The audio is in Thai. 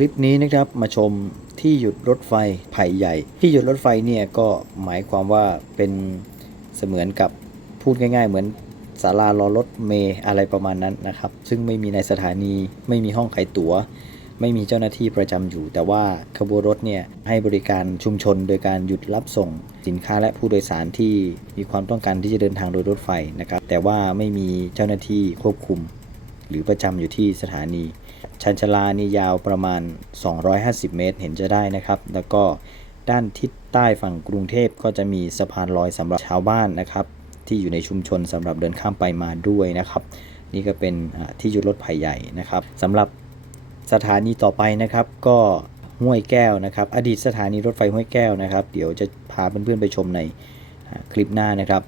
คลิปนี้นะครับมาชมที่หยุดรถไฟไผ่ใหญ่ ที่หยุดรถไฟเนี่ยก็หมายความว่าเป็นเสมือนกับพูดง่าย ๆ เหมือนศาลารอรถเมล์อะไรประมาณนั้นนะครับ ซึ่งไม่มีในสถานีไม่มีห้องขายตั๋ว ไม่มีเจ้าหน้าที่ประจำอยู่ แต่ว่าขบวนรถเนี่ยให้บริการชุมชนโดยการหยุดรับส่ง สินค้าและผู้โดยสารที่มีความต้องการที่จะเดินทางโดยรถไฟนะครับ แต่ว่าไม่มีเจ้าหน้าที่ควบคุม หรือประจำอยู่ที่สถานี ชันชลานี่ยาวประมาณ 250 เมตรเห็นจะได้นะครับ แล้วก็ด้านทิศใต้ฝั่งกรุงเทพก็จะมีสะพานลอยสำหรับชาวบ้านนะครับ ที่อยู่ในชุมชนสำหรับเดินข้ามไปมาด้วยนะครับ นี่ก็เป็นที่หยุดรถไผ่ใหญ่นะครับสำหรับสถานีต่อไปนะครับ ก็ห้วยแก้วนะครับ อดีตสถานีรถไฟห้วยแก้วนะครับ เดี๋ยวจะพาเพื่อนๆไปชมในคลิปหน้านะครับ